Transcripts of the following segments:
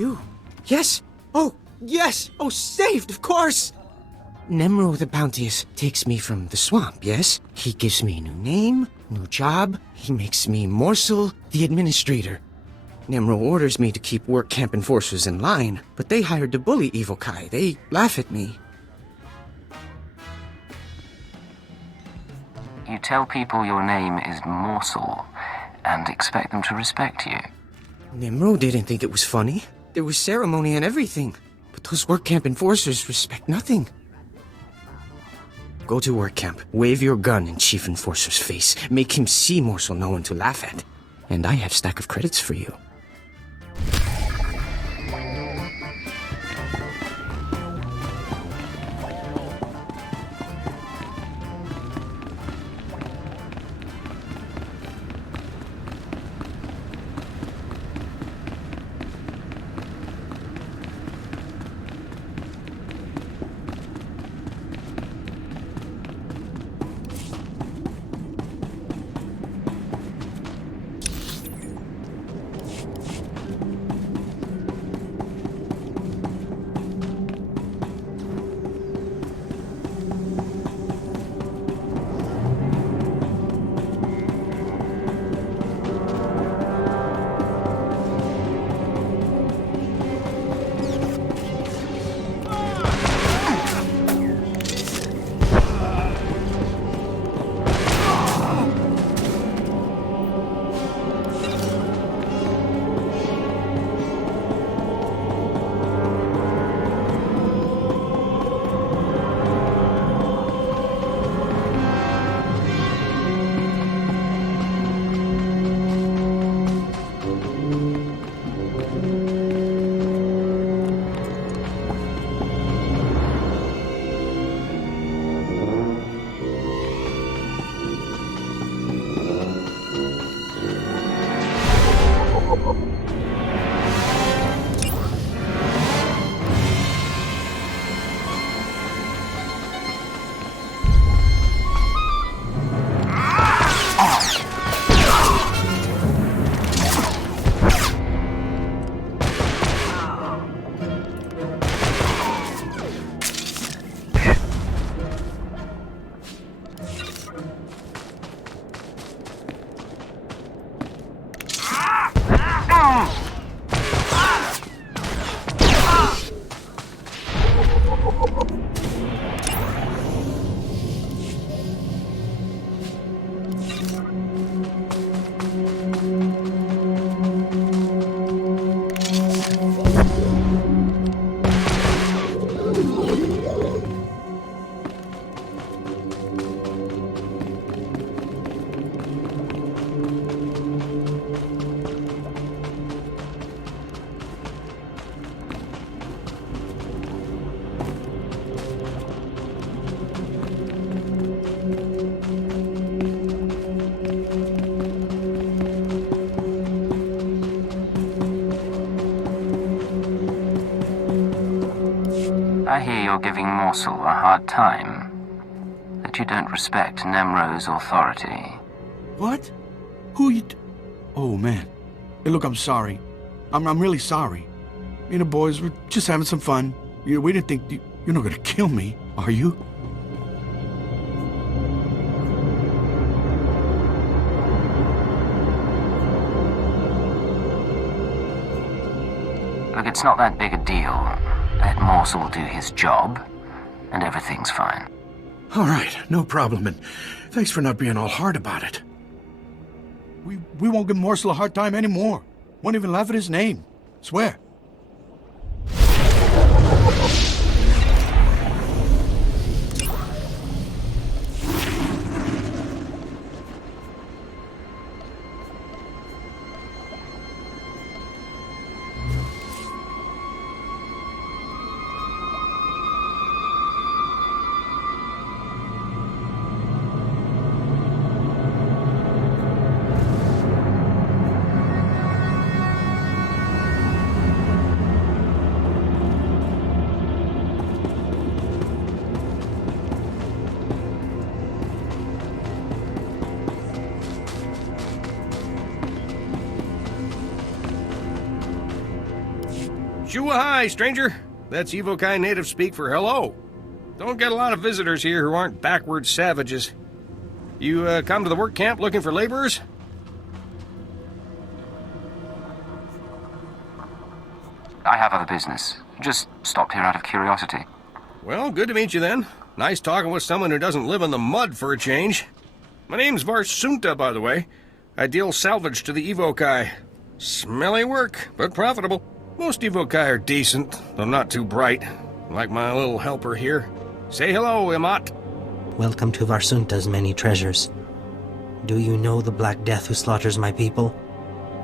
You? Yes! Oh, yes! Oh, saved, of course! Nemro the Bounteous takes me from the swamp, yes? He gives me a new name, new job. He makes me Morsel, the administrator. Nemro orders me to keep work camp enforcers in line, but they hired to bully Evil Kai. They laugh at me. You tell people your name is Morsel and expect them to respect you. Nemro didn't think it was funny. There was ceremony and everything. But those work camp enforcers respect nothing. Go to work camp, wave your gun in Chief Enforcer's face, make him see Morsel no one to laugh at. And I have stack of credits for you. I hear you're giving Morsel a hard time. That you don't respect Nemro's authority. What? Who you... Oh, man. Hey, look, I'm sorry. I'm really sorry. Me and the boys were just having some fun. We didn't think... You're not gonna kill me, are you? Look, it's not that big a deal. Let Morsel do his job, and everything's fine. All right, no problem, and thanks for not being all hard about it. We won't give Morsel a hard time anymore. Won't even laugh at his name. Swear. Hi, stranger. That's Evokai native speak for hello. Don't get a lot of visitors here who aren't backward savages. You come to the work camp looking for laborers? I have other business. Just stopped here out of curiosity. Well, good to meet you then. Nice talking with someone who doesn't live in the mud for a change. My name's Varsunta, by the way. I deal salvage to the Evokai. Smelly work, but profitable. Most Evokai are decent, though not too bright. Like my little helper here. Say hello, Imat. Welcome to Varsunta's many treasures. Do you know the Black Death who slaughters my people?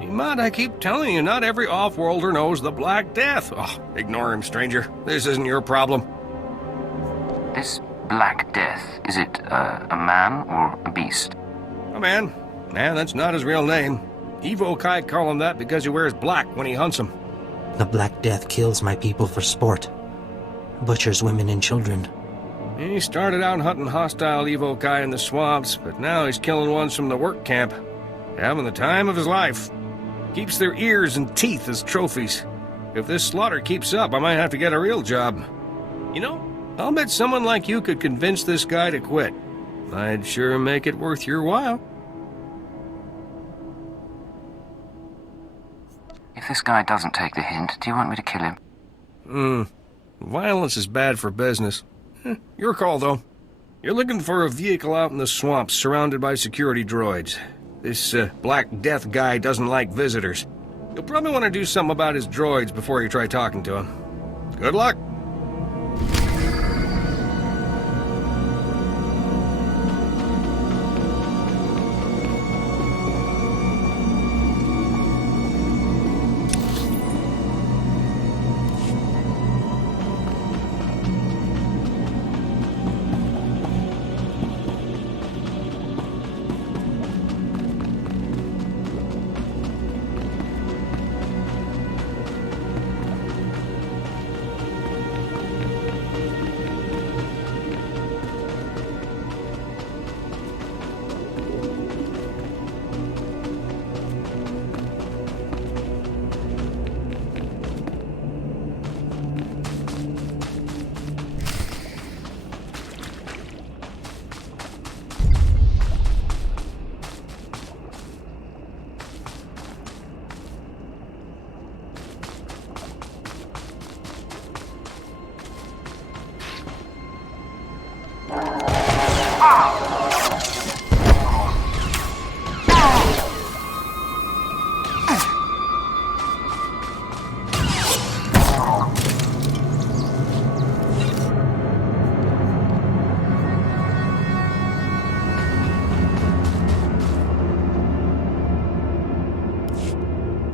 Imat, I keep telling you, not every off-worlder knows the Black Death. Oh, ignore him, stranger. This isn't your problem. This Black Death, is it a man or a beast? A man. Man, that's not his real name. Evokai call him that because he wears black when he hunts them. The Black Death kills my people for sport. Butchers women and children. He started out hunting hostile Evokai in the swamps, but now he's killing ones from the work camp. Having the time of his life. Keeps their ears and teeth as trophies. If this slaughter keeps up, I might have to get a real job. You know, I'll bet someone like you could convince this guy to quit. I'd sure make it worth your while. If this guy doesn't take the hint, do you want me to kill him? Violence is bad for business. Your call, though. You're looking for a vehicle out in the swamps surrounded by security droids. This Black Death guy doesn't like visitors. You'll probably want to do something about his droids before you try talking to him. Good luck.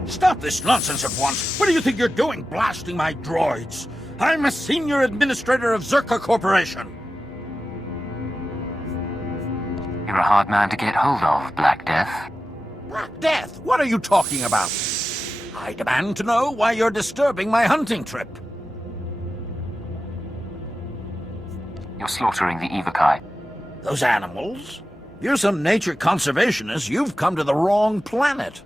Stop this nonsense at once. What do you think you're doing, blasting my droids? I'm a senior administrator of Czerka Corporation. You're a hard man to get hold of, Black Death. Black Death? What are you talking about? I demand to know why you're disturbing my hunting trip. You're slaughtering the Evokai. Those animals? If you're some nature conservationist, you've come to the wrong planet.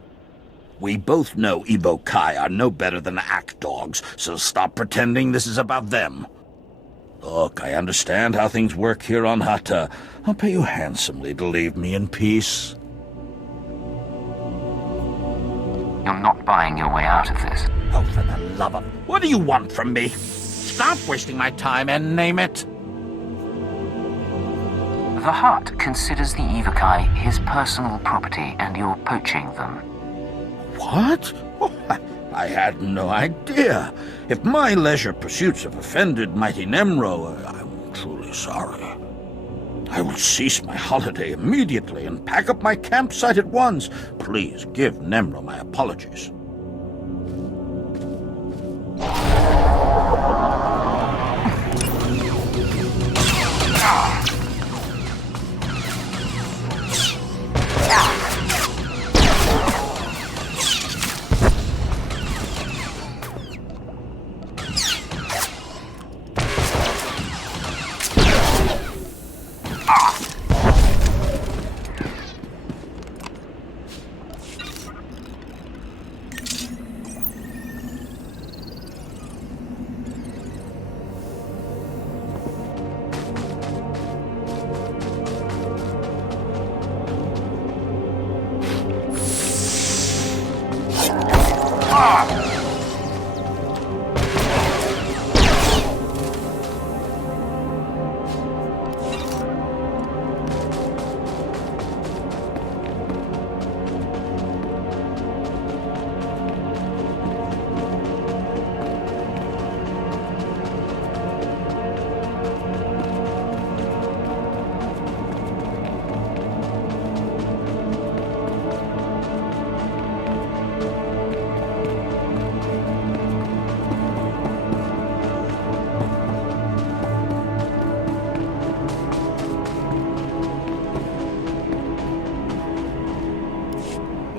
We both know Evokai are no better than act dogs, so stop pretending this is about them. Look, I understand how things work here on Hata. I'll pay you handsomely to leave me in peace. You're not buying your way out of this. Oh, for the love of... What do you want from me? Stop wasting my time and name it. The Hutt considers the Evokai his personal property, and you're poaching them. What? Oh, I had no idea. If my leisure pursuits have offended mighty Nemro, I'm truly sorry. I will cease my holiday immediately and pack up my campsite at once. Please give Nemro my apologies.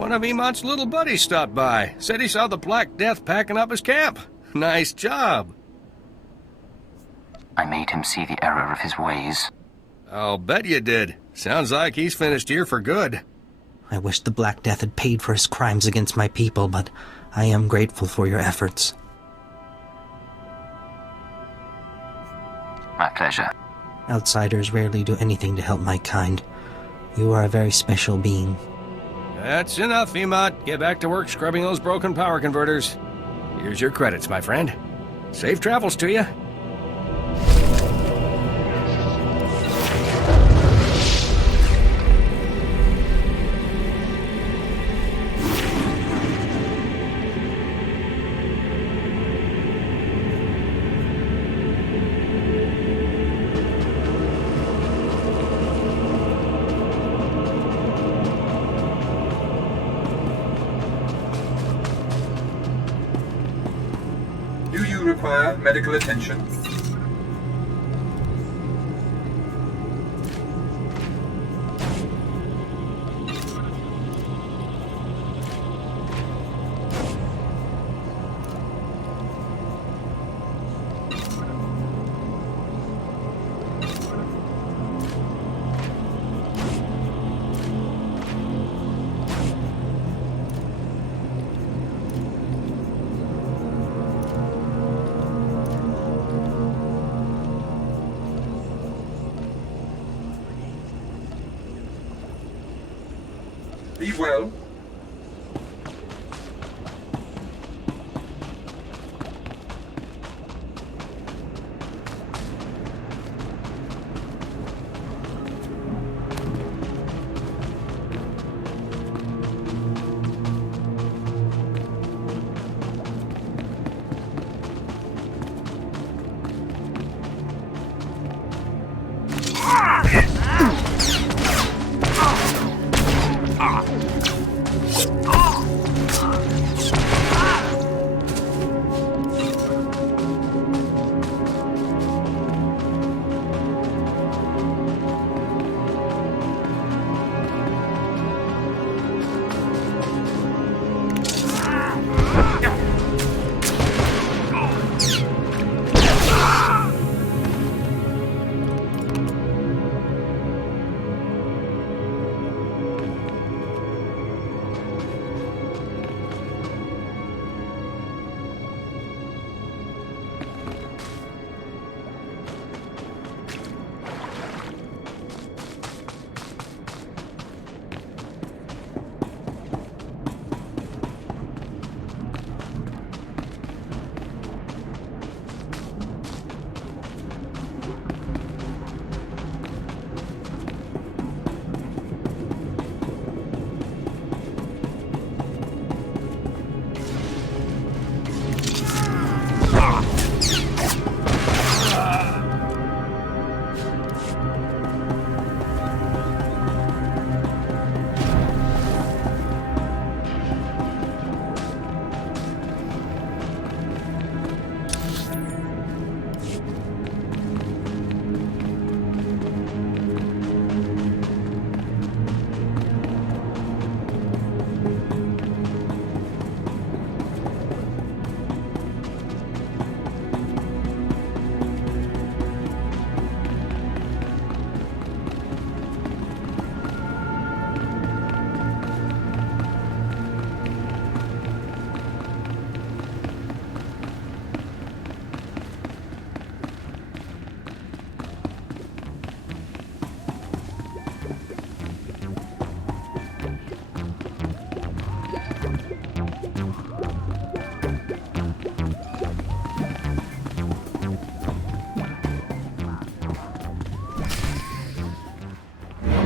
One of Emot's little buddies stopped by. Said he saw the Black Death packing up his camp. Nice job. I made him see the error of his ways. I'll bet you did. Sounds like he's finished here for good. I wish the Black Death had paid for his crimes against my people, but I am grateful for your efforts. My pleasure. Outsiders rarely do anything to help my kind. You are a very special being. That's enough, Emot. Get back to work scrubbing those broken power converters. Here's your credits, my friend. Safe travels to you. Do you require medical attention? Be well.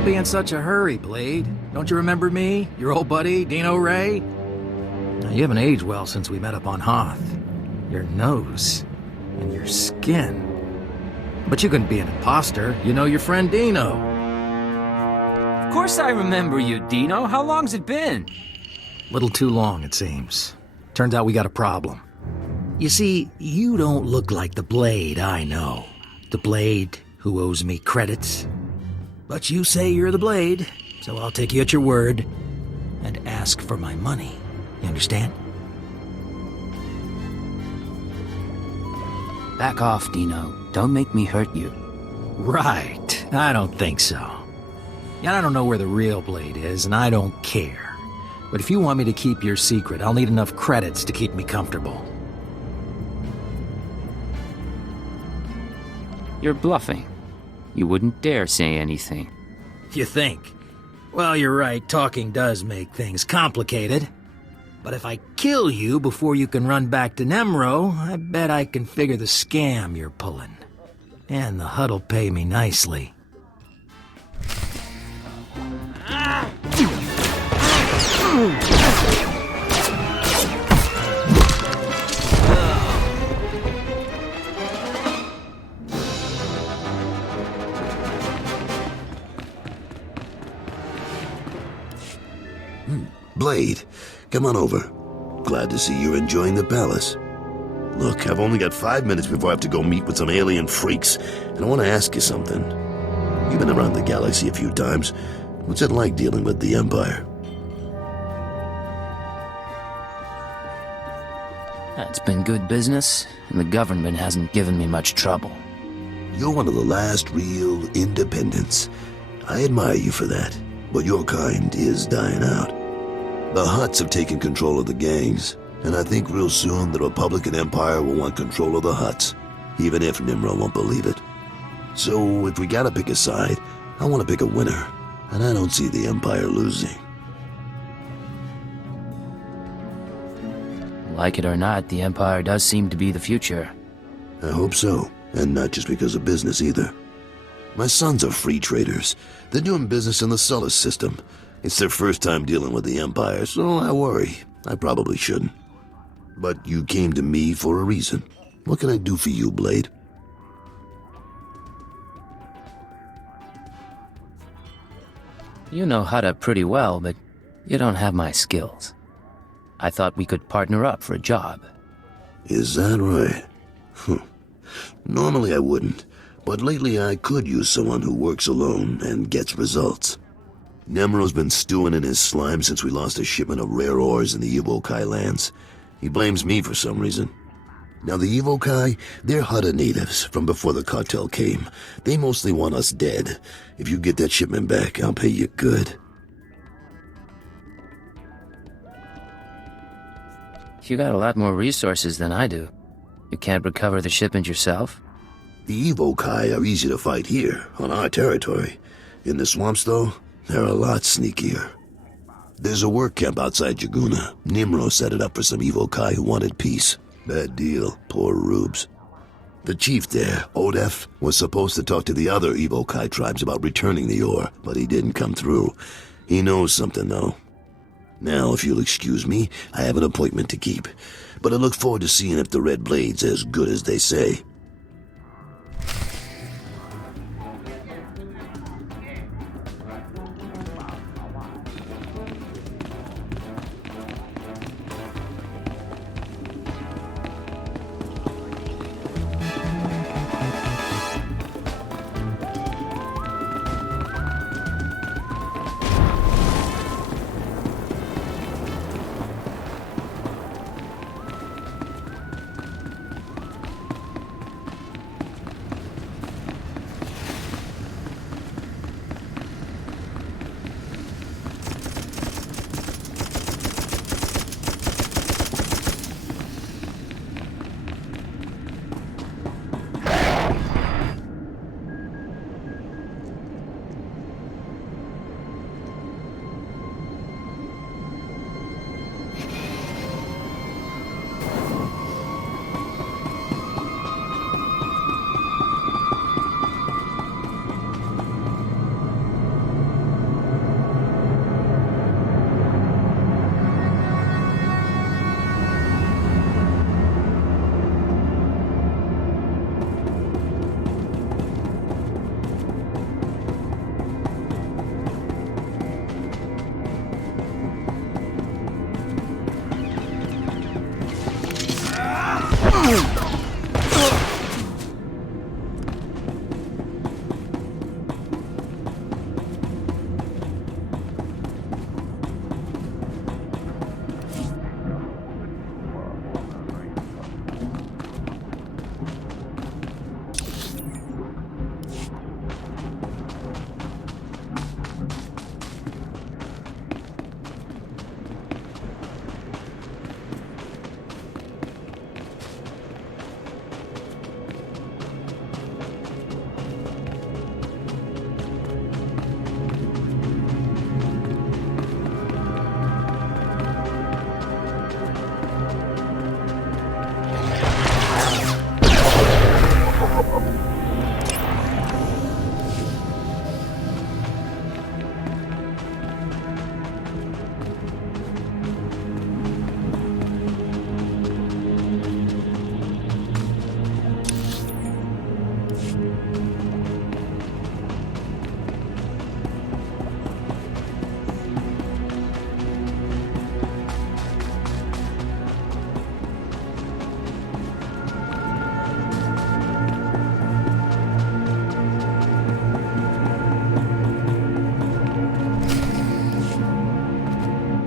Don't be in such a hurry, Blade. Don't you remember me? Your old buddy, Dino Ray? Now, you haven't aged well since we met up on Hoth. Your nose and your skin. But you couldn't be an imposter. You know your friend Dino. Of course I remember you, Dino. How long's it been? Little too long, it seems. Turns out we got a problem. You see, you don't look like the Blade I know. The Blade who owes me credits. But you say you're the Blade, so I'll take you at your word and ask for my money. You understand? Back off, Dino. Don't make me hurt you. Right. I don't think so. And I don't know where the real Blade is, and I don't care. But if you want me to keep your secret, I'll need enough credits to keep me comfortable. You're bluffing. You wouldn't dare say anything. You think? Well, you're right, talking does make things complicated. But if I kill you before you can run back to Nemro, I bet I can figure the scam you're pulling. And the HUD'll pay me nicely. Blade, come on over. Glad to see you're enjoying the palace. Look, I've only got 5 minutes before I have to go meet with some alien freaks, and I want to ask you something. You've been around the galaxy a few times. What's it like dealing with the Empire? It's been good business, and the government hasn't given me much trouble. You're one of the last real independents. I admire you for that, but your kind is dying out. The Hutts have taken control of the gangs, and I think real soon the Republican Empire will want control of the Hutts, even if Nimro won't believe it. So if we gotta pick a side, I want to pick a winner, and I don't see the Empire losing. Like it or not, the Empire does seem to be the future. I hope so, and not just because of business either. My sons are free traders. They're doing business in the Sullus system. It's their first time dealing with the Empire, so I worry. I probably shouldn't. But you came to me for a reason. What can I do for you, Blade? You know Hutta pretty well, but you don't have my skills. I thought we could partner up for a job. Is that right? Normally I wouldn't, but lately I could use someone who works alone and gets results. Nemro's been stewing in his slime since we lost a shipment of rare ores in the Evokai lands. He blames me for some reason. Now the Evokai, they're Hutta natives from before the cartel came. They mostly want us dead. If you get that shipment back, I'll pay you good. You got a lot more resources than I do. You can't recover the shipment yourself? The Evokai are easy to fight here, on our territory. In the swamps, though, they're a lot sneakier. There's a work camp outside Jaguna. Nimro set it up for some Evokai who wanted peace. Bad deal, poor rubes. The chief there, Odef, was supposed to talk to the other Evokai tribes about returning the ore, but he didn't come through. He knows something, though. Now, if you'll excuse me, I have an appointment to keep. But I look forward to seeing if the Red Blade's as good as they say.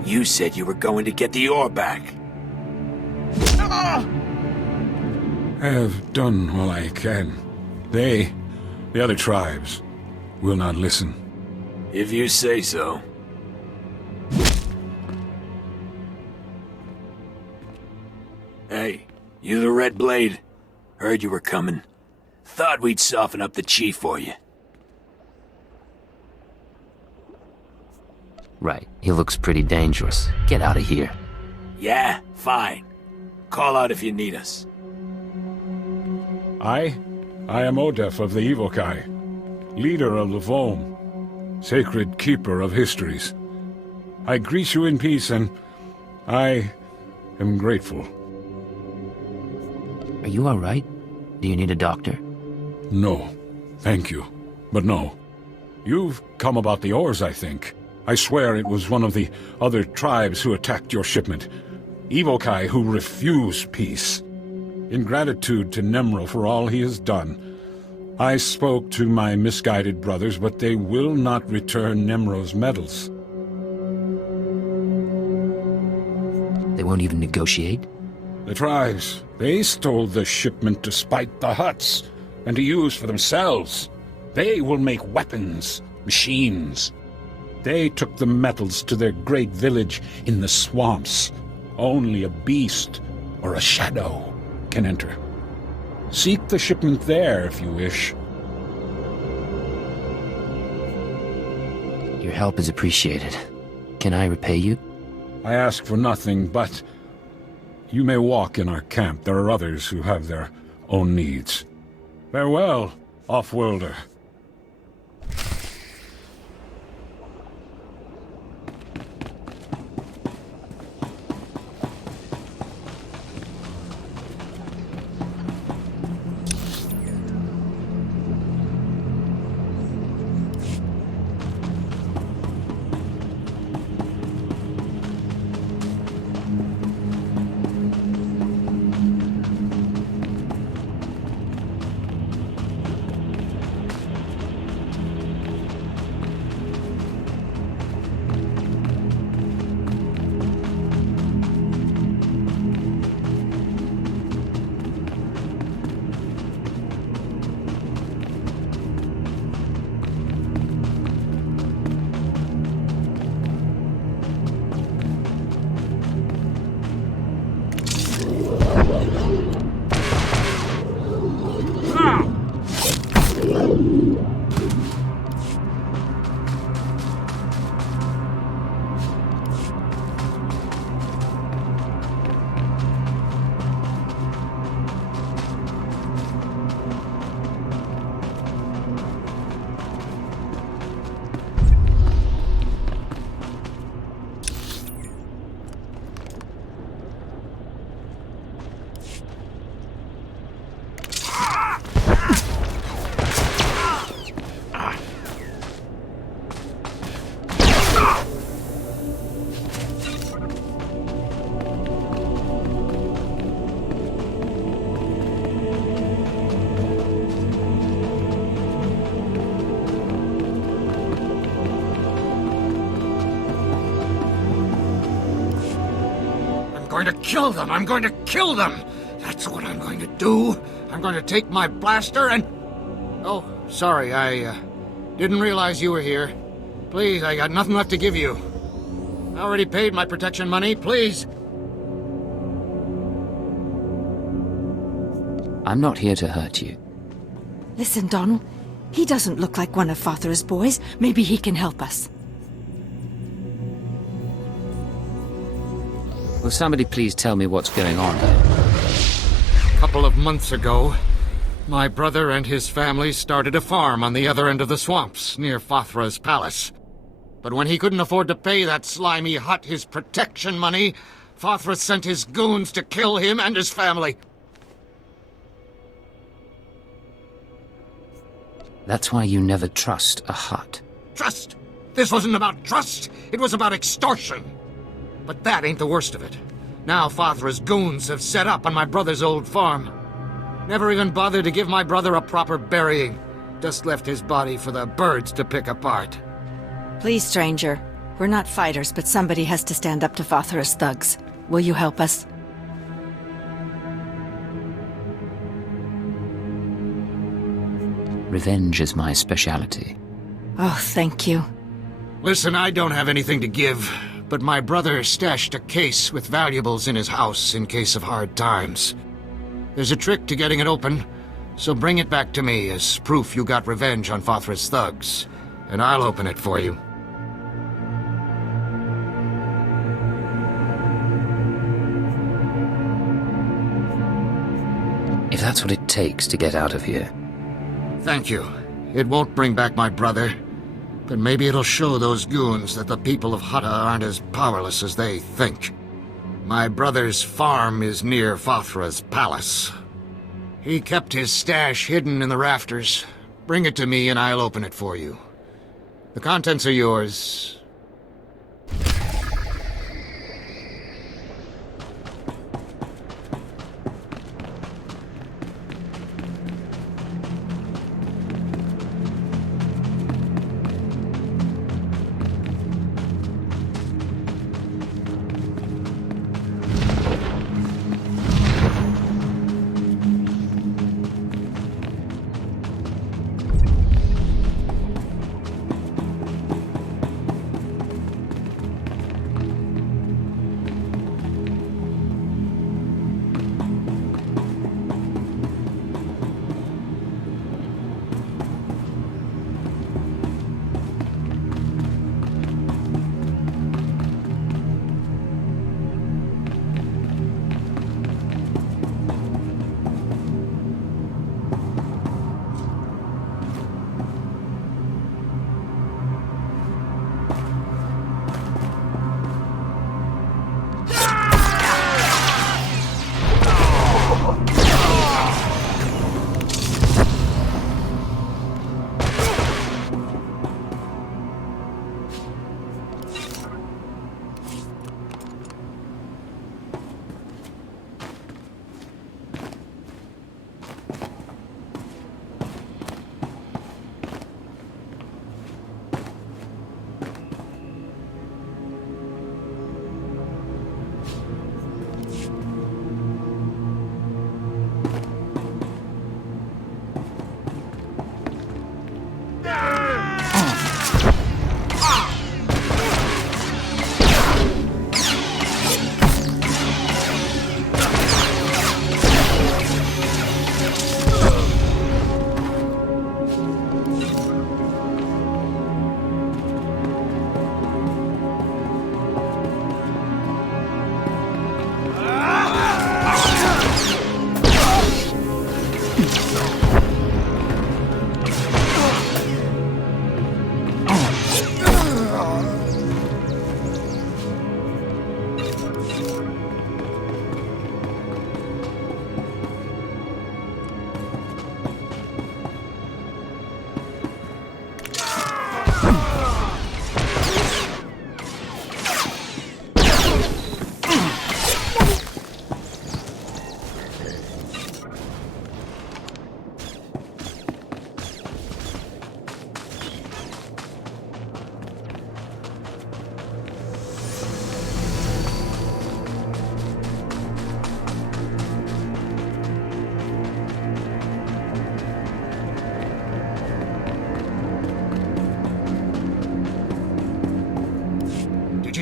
You said you were going to get the ore back. I have done all I can. They, the other tribes, will not listen. If you say so. Hey, you the Red Blade? Heard you were coming. Thought we'd soften up the chief for you. Right, he looks pretty dangerous. Get out of here. Yeah, fine. Call out if you need us. I am Odef of the Evokai, leader of the Vom, sacred keeper of histories. I greet you in peace, and I am grateful. Are you alright? Do you need a doctor? No, thank you. But no. You've come about the ores, I think. I swear it was one of the other tribes who attacked your shipment. Evokai who refuse peace. In gratitude to Nemro for all he has done, I spoke to my misguided brothers, but they will not return Nemro's medals. They won't even negotiate? The tribes, they stole the shipment to spite the Huts, and to use for themselves. They will make weapons, machines. They took the metals to their great village in the swamps. Only a beast or a shadow can enter. Seek the shipment there if you wish. Your help is appreciated. Can I repay you? I ask for nothing, but you may walk in our camp. There are others who have their own needs. Farewell, off-worlder. going to kill them! I'm going to kill them! That's what I'm going to do! I'm going to take my blaster and... Oh, sorry, I didn't realize you were here. Please, I got nothing left to give you. I already paid my protection money, please. I'm not here to hurt you. Listen, Donald. He doesn't look like one of Father's boys. Maybe he can help us. Will somebody please tell me what's going on here? A couple of months ago, my brother and his family started a farm on the other end of the swamps, near Fathra's palace. But when he couldn't afford to pay that slimy hut his protection money, Fathra sent his goons to kill him and his family. That's why you never trust a hut. Trust? This wasn't about trust. It was about extortion. But that ain't the worst of it. Now Fathra's goons have set up on my brother's old farm. Never even bothered to give my brother a proper burying. Just left his body for the birds to pick apart. Please, stranger. We're not fighters, but somebody has to stand up to Fathra's thugs. Will you help us? Revenge is my specialty. Oh, thank you. Listen, I don't have anything to give, but my brother stashed a case with valuables in his house in case of hard times. There's a trick to getting it open, so bring it back to me as proof you got revenge on Fathra's thugs, and I'll open it for you. If that's what it takes to get out of here. Thank you. It won't bring back my brother, but maybe it'll show those goons that the people of Hutta aren't as powerless as they think. My brother's farm is near Fathra's palace. He kept his stash hidden in the rafters. Bring it to me and I'll open it for you. The contents are yours.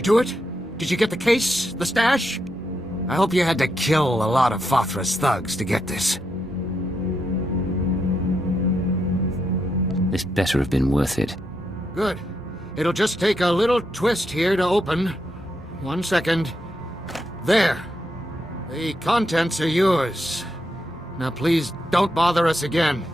do it? Did you get the case? The stash? I hope you had to kill a lot of Fothra's thugs to get this. This better have been worth it. Good. It'll just take a little twist here to open. 1 second. There. The contents are yours. Now please don't bother us again.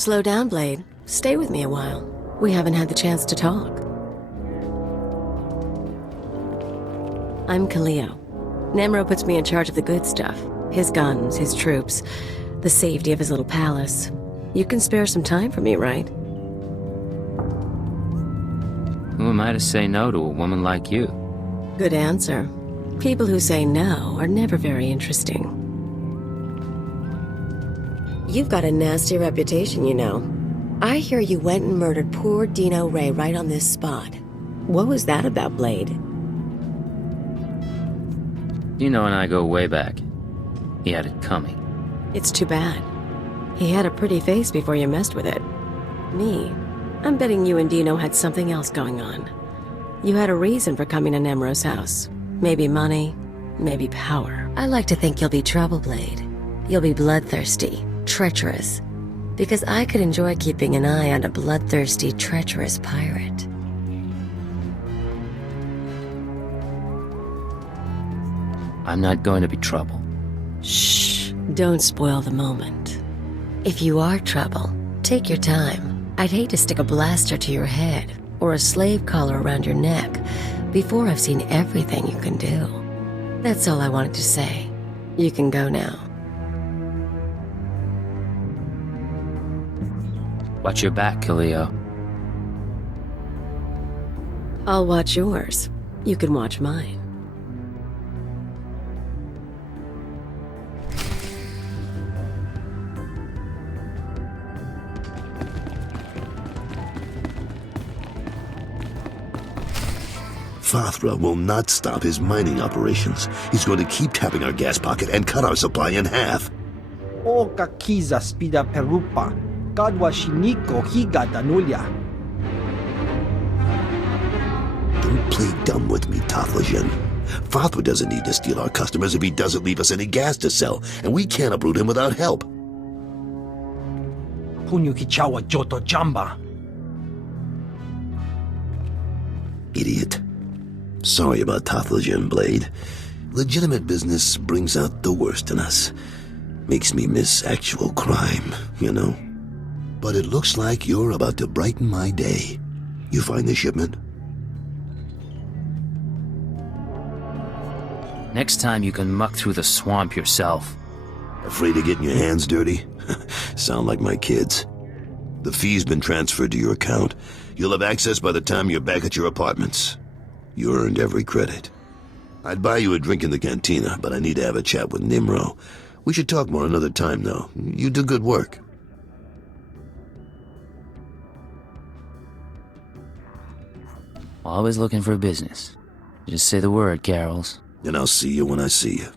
Slow down, Blade. Stay with me a while. We haven't had the chance to talk. I'm Kалио. Nemro puts me in charge of the good stuff. His guns, his troops, the safety of his little palace. You can spare some time for me, right? Who am I to say no to a woman like you? Good answer. People who say no are never very interesting. You've got a nasty reputation, you know. I hear you went and murdered poor Dino Ray right on this spot. What was that about, Blade? Dino and I go way back. He had it coming. It's too bad. He had a pretty face before you messed with it. Me, I'm betting you and Dino had something else going on. You had a reason for coming to Nemro's house. Maybe money, maybe power. I like to think you'll be trouble, Blade. You'll be bloodthirsty, treacherous. Because I could enjoy keeping an eye on a bloodthirsty, treacherous pirate. I'm not going to be trouble. Shh, don't spoil the moment. If you are trouble, take your time. I'd hate to stick a blaster to your head or a slave collar around your neck before I've seen everything you can do. That's all I wanted to say. You can go now. Watch your back, Kалио. I'll watch yours. You can watch mine. Fathra will not stop his mining operations. He's going to keep tapping our gas pocket and cut our supply in half. O kakiza spida perupa, kadwa shiniko higa danulia. Don't play dumb with me, Tathlajan. Fathra doesn't need to steal our customers if he doesn't leave us any gas to sell, and we can't uproot him without help. Punyu kichawa joto jamba. Idiot. Sorry about Tathlajan, Blade. Legitimate business brings out the worst in us. Makes me miss actual crime, you know? But it looks like you're about to brighten my day. You find the shipment? Next time you can muck through the swamp yourself. Afraid of getting your hands dirty? Sound like my kids. The fee's been transferred to your account. You'll have access by the time you're back at your apartments. You earned every credit. I'd buy you a drink in the cantina, but I need to have a chat with Nimro. We should talk more another time, though. You do good work. Always looking for business. Just say the word, Carols. And I'll see you when I see you.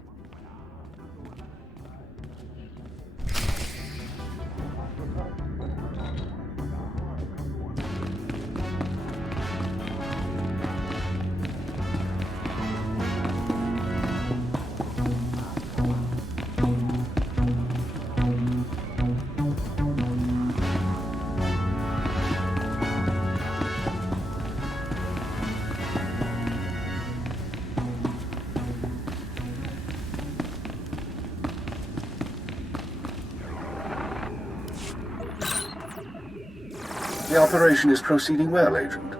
The operation is proceeding well, Agent.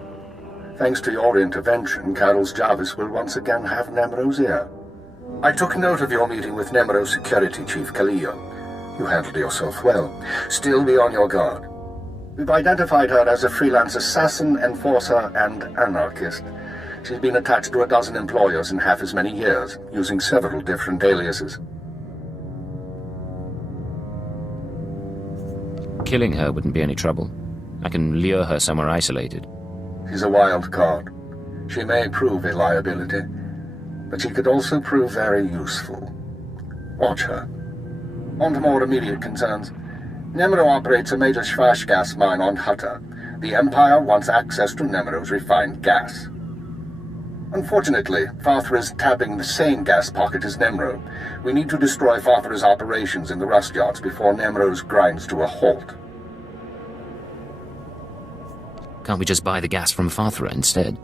Thanks to your intervention, Carol's Jarvis will once again have Nemro's ear. I took note of your meeting with Nemro's security chief, Kалио. You handled yourself well. Still be on your guard. We've identified her as a freelance assassin, enforcer, and anarchist. She's been attached to a dozen employers in half as many years, using several different aliases. Killing her wouldn't be any trouble. I can lure her somewhere isolated. She's a wild card. She may prove a liability, but she could also prove very useful. Watch her. On to more immediate concerns. Nemro operates a major Shvash gas mine on Hutta. The Empire wants access to Nemro's refined gas. Unfortunately, Fathra is tapping the same gas pocket as Nemro. We need to destroy Fathra's operations in the rust yards before Nemro's grinds to a halt. Can't we just buy the gas from Fathra instead?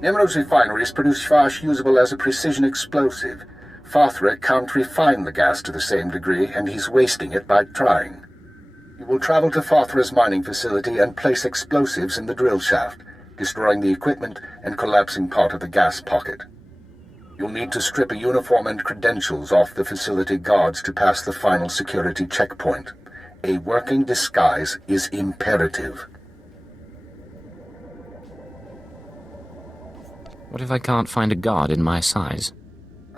Nemro's refineries produce Shvash usable as a precision explosive. Fathra can't refine the gas to the same degree, and he's wasting it by trying. You will travel to Farthra's mining facility and place explosives in the drill shaft, destroying the equipment and collapsing part of the gas pocket. You'll need to strip a uniform and credentials off the facility guards to pass the final security checkpoint. A working disguise is imperative. What if I can't find a guard in my size?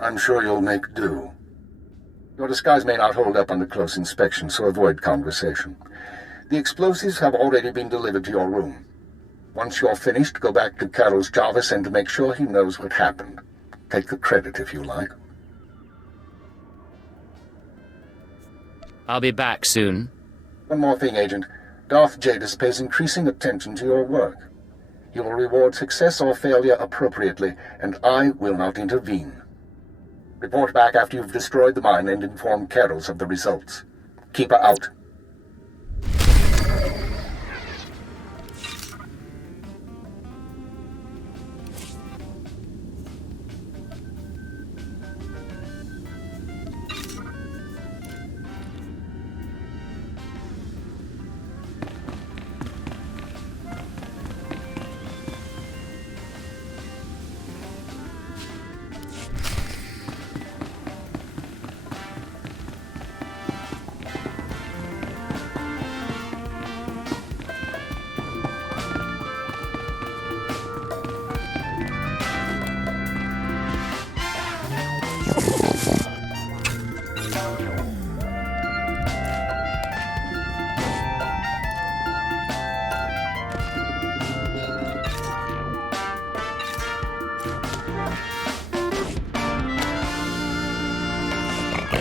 I'm sure you'll make do. Your disguise may not hold up under close inspection, so avoid conversation. The explosives have already been delivered to your room. Once you're finished, go back to Carol's Jarvis and make sure he knows what happened. Take the credit if you like. I'll be back soon. One more thing, Agent. Darth Jadis pays increasing attention to your work. He will reward success or failure appropriately, and I will not intervene. Report back after you've destroyed the mine and inform Carols of the results. Keep her out.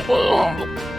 Oh.